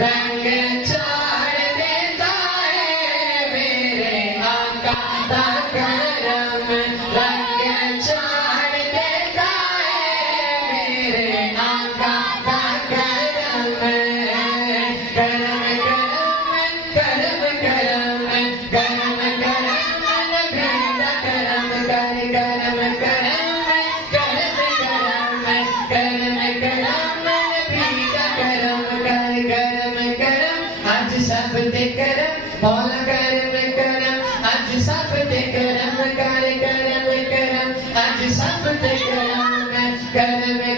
रंग चार देता है मेरे आका दा करम, रंग चार देता है मेरे आका दा करम। करम करम करम करम करम करम भेदा करम कर करम करम करम करम करम करम भेदा करम कर करम करम। आज सब दे करम मौला करम करम, आज सब दे करम कर करम करम, आज सब दे करम करम